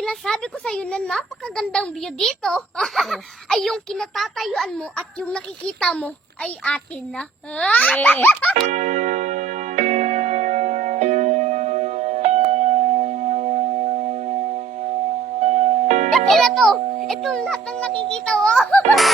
sinasabi ko sa'yo na napakagandang view dito ay yung kinatatayuan mo at yung nakikita mo ay atin na. Eh. Kasi na to, itong lahat ng nakikita mo.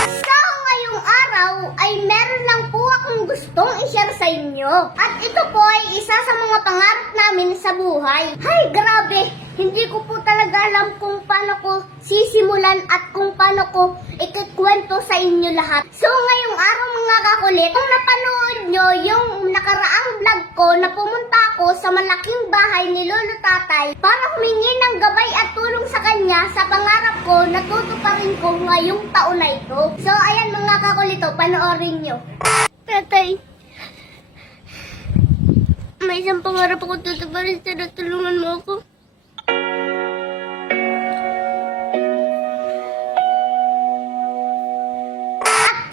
So, ngayong araw ay meron lang po akong gustong i-share sa inyo. At ito po ay isa sa mga pangarap namin sa buhay. Hay, grabe! Hindi ko po talaga alam kung paano ko sisimulan at kung paano ko ikikwento sa inyo lahat. So, ngayong araw mga kakulit, kung napanood nyo yung nakaraang vlog ko na pumunta ako sa malaking bahay ni Lolo Tatay para humingi ng gabay at tulong sa kanya sa pangarap ko na tutuparin ko ngayong taon na ito. So, ayan mga kakulito, panoorin nyo. Tatay, may isang pangarap ako tutuparin, sana tulungan mo ako.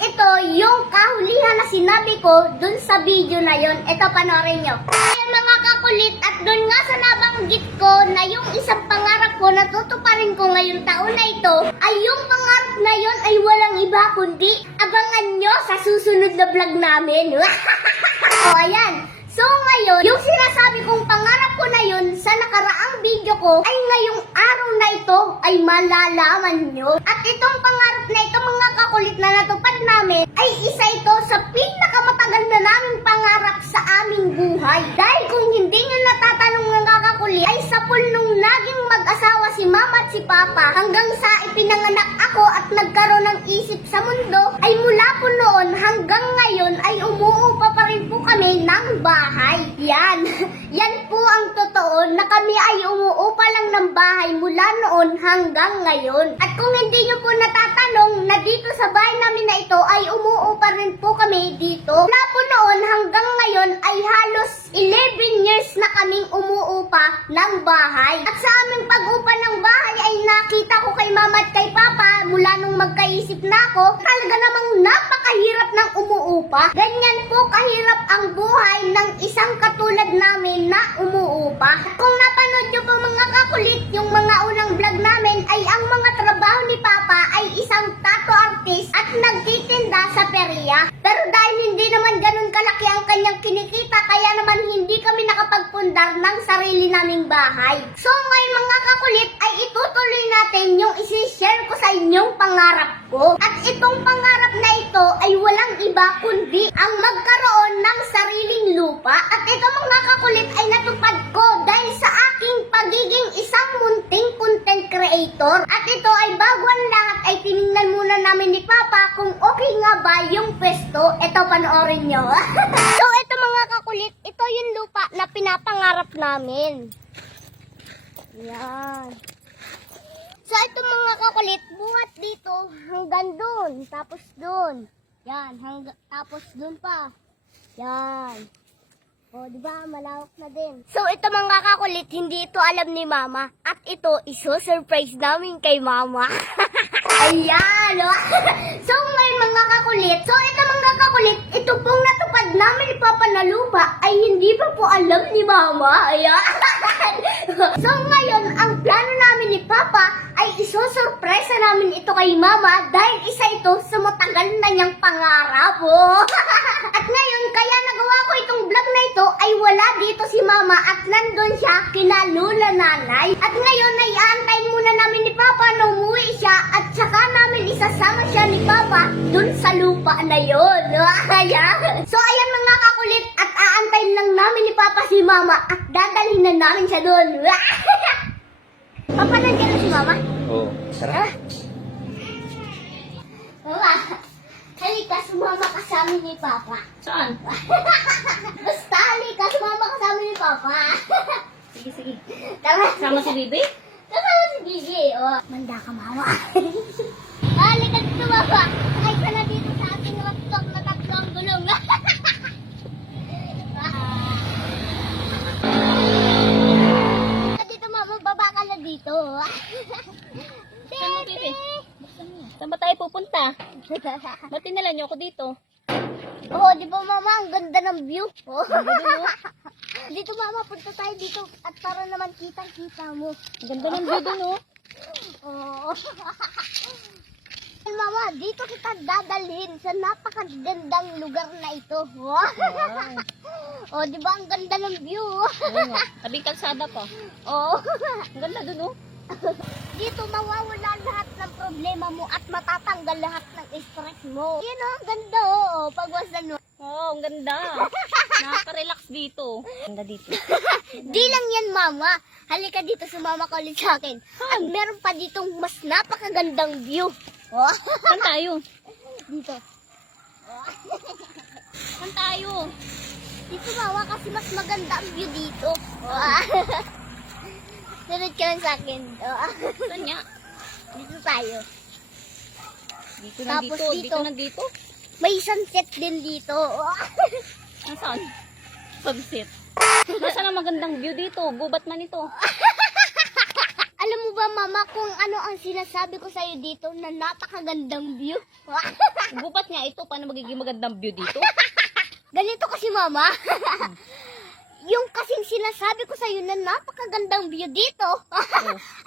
Ito yung kahulihan na sinabi ko dun sa video na yon. Ito, panoorin nyo. Ayan mga kakulit, at dun nga sa nabanggit ko na yung isang pangarap ko na tutuparin ko ngayong taon na ito, ay yung pangarap na yon ay walang iba kundi abangan nyo sa susunod na vlog namin. O ayan. So ngayon, yung sinasabi kong pangarap ko na yun sa nakaraang video ko ay ngayong araw na ito ay malalaman nyo. At itong pangarap na ito mga kakulit na natupad namin ay isa ito sa pinakamatagal na naming pangarap sa aming buhay. Dahil kung hindi nyo natatanong mga kakulit ay sa nung naging mag-asawa si mama at si papa hanggang sa ipinanganak ako at nagkaroon ng isip sa mundo ay mula po noon hanggang ngayon ay umuupa pa rin po kami ng bahay. Yan. Yan po ang totoo na kami ay umuupa lang ng bahay mula noon hanggang ngayon. At kung hindi nyo po natatanong na dito sa bahay namin na ito ay umuupa rin po kami dito. Mula po noon hanggang ngayon ay halos 11 years na kaming umuupa ng bahay. At sa aming pag-upa ng bahay ay nakita ko kay mama at kay papa mula nung magkaisip na ako, talaga namang napakahirap ng umuupa. Ganyan po kahirap ang buhay ng isang katulad namin na umuupa. At kung napanood nyo po mga kakulit yung mga unang vlog namin ay ang mga trabaho ni papa ay isang tattoo artist at nagtitinda sa perya. Pero dahil hindi naman ganun kalaki ang kanyang kinikita kaya naman hindi kami nakapagpundar ng sarili naming bahay. So ngayon mga kakulit ay itutuloy natin yung isi-share ko sa inyong pangarap ko. At itong pangarap na ito ay walang iba kundi ang magkaroon ng sariling lupa. At ito mga kakulit ay natupad ko dahil sa aking pagiging isang munting content creator. At ito ay bago ang lahat ay tiningnan muna namin ni Papa kung okay nga ba yung pwesto. Ito panoorin nyo. So ito mga kakulit, ito yung lupa na pinapangarap namin. Yan. So ito mga kakulit, buhat dito hanggang dun, tapos dun. Yan, tapos dun pa. Yan. O, di ba? Malawak na din. So, ito mga kakulit, hindi ito alam ni Mama. At ito, iso-surprise namin kay Mama. Ayan, o. So, ngayon mga kakulit, ito mga kakulit, ito pong natupad namin ni Papa na lupa ay hindi pa po alam ni Mama. Ayan. So, ngayon, ang plano namin ni Papa ay iso-surpresa namin ito kay Mama dahil isa ito sa matagal na niyang pangarap. Oh. At ngayon, kaya nagawa ko itong vlog na ito ay wala dito si Mama at nandun siya kina Lola Nanay. At ngayon ay aantayin muna namin ni Papa na umuwi siya at saka namin isasama siya ni Papa dun sa lupa na yun. Ayan. So ayan mga kakulit at aantayin lang namin ni Papa si Mama at dadalhin na namin siya dun. Papa, nandiyan na si Mama? Oo. Tara. Mama, halika, sumama ka sa amin ni Papa. Saan? Basta halika, sumama ka sa amin ni Papa. Sige, sige. Tama. Sama si Bibi? Kasama si Gigi. Oh, manda ka, Mama. Halika dito, Mama. Ay ka na dito sa ating laptop na tatlong gulong. Dito, Mama, baba ka na dito. Saan mo, Bibi? Saan ba tayo pupunta? Ba't tinala niyo ako dito? Oo, di ba Mama, ang ganda ng view. Oh. Ang ganda, no? Dito Mama, punta tayo dito at para naman kitang-kita mo. Ang ganda ng view doon, oh. Oo. Mama, dito kita dadalhin sa napakagandang lugar na ito. Wow. Oh, di ba ang ganda ng view? Oo nga. Tabing kalsada pa. Oo. Ang ganda dun, oh. Dito mawawala lahat ng problema mo at matatanggal lahat ng stress mo. Yan oh, ang ganda oh. Pagwasan mo. Oo, ang ganda. Nakaka-relax dito. Ganda dito. Di lang yan, mama. Halika dito, sumama ka ulit sa akin. At meron pa ditong mas napakagandang view. Oh. Saan tayo? Dito. Saan tayo? Dito, mama, kasi mas maganda ang view dito. Oh. Sunod ka lang sa akin. Oh. Saan nga? Dito tayo. Dito na Tapos dito. dito. Dito na dito. May sunset din dito. Oh. Nasaan? Sunset. Nasaan ang magandang view dito? Gubat man ito. Alam mo ba, mama, kung ano ang sinasabi ko sa'yo dito na napakagandang view? Gubat nga ito. Paano magiging magandang view dito? Ganito kasi, mama. Yung kasing sinasabi ko sa'yo na napakagandang view dito,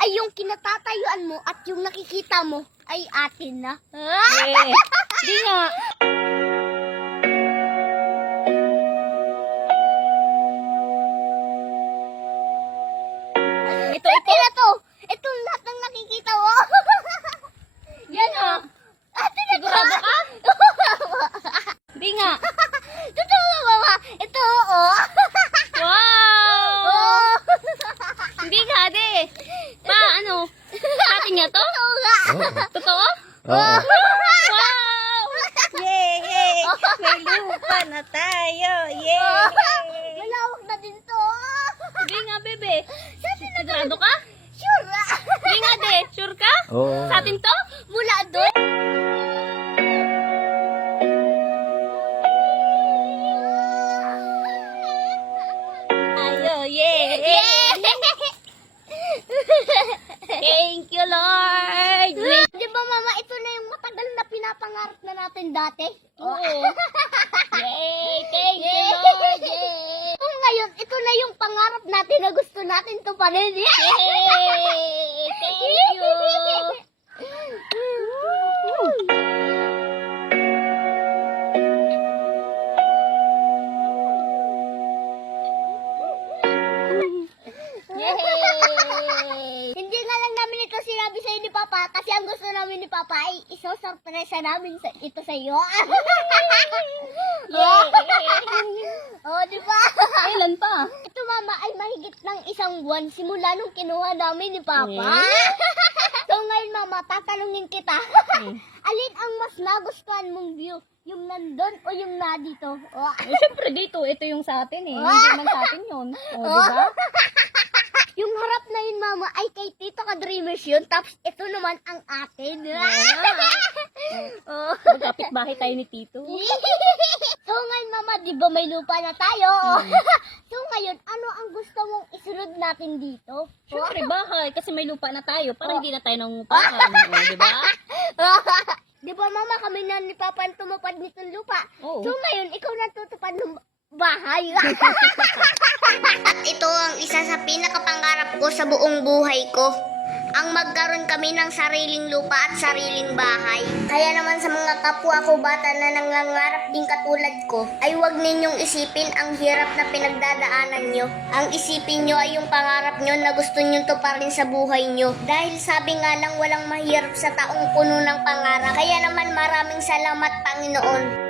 ay yung kinatatayuan mo at yung nakikita mo ay atin na. Eh, di nga. Ito na to. Ito lahat ng nakikita mo. Yan ah. Atin na to. Sigurado ka? Di nga. Totoo, mama. Ito, oo. Wow! Oo. Hindi nga, de. Pa, ano? Sa atin nga to? Oo nga. Totoo? Oo. Wow! Yay! May lupa na tayo! Yay! Malawak na din to. Hindi nga, bebe. Sigurado ka? Sure. Hindi nga, de. Sure ka? Oo. Sa atin to? Mula doon. Ayo, yay! Thank you, Lord! Di ba, mama, ito na yung matagal na pinapangarap na natin dati? Oo. Yay! Thank you, Lord! Yay! Kung ngayon, ito na yung pangarap natin na gusto natin to pa rin. Yay! Thank you! Yay! Hindi nga lang namin ito sinabi sa'yo ni Papa kasi ang gusto namin ni Papa ay isosorpresa namin ito sa'yo. Yay! Oh, di ba? Kailan pa? Ito, mama, ay mahigit ng isang buwan simula nung kinuha namin ni Papa. So ngayon, mama, tatanungin kita. Alin ang mas nagustuhan mong view? Yung nandun o yung na dito? Oh. Eh, syempre dito, ito yung sa atin eh. Hindi man sa atin yun. O, diba? Yung harap na yun, mama, ay kay Tito Ka-Dreamers yun. Tapos ito naman ang atin. Oh. Magkapit bahay tayo ni Tito. So ngayon, mama, di ba may lupa na tayo? So ngayon, ano ang gusto mong isunod natin dito? Syempre bahay, kasi may lupa na tayo. Para hindi na tayo nangungupahan. O, diba? Di ba, mama, kami na ni Papa ang tumupad nitong lupa? Oo. So ngayon, ikaw na tutupad ng bahay. At ito ang isa sa pinakapangarap ko sa buong buhay ko. Ang magkaroon kami ng sariling lupa at sariling bahay. Kaya naman sa mga kapwa ko bata na nangangarap din katulad ko, ay huwag ninyong isipin ang hirap na pinagdadaanan nyo. Ang isipin nyo ay yung pangarap nyo na gusto nyo tuparin sa buhay nyo. Dahil sabi nga lang walang mahirap sa taong puno ng pangarap. Kaya naman maraming salamat, Panginoon.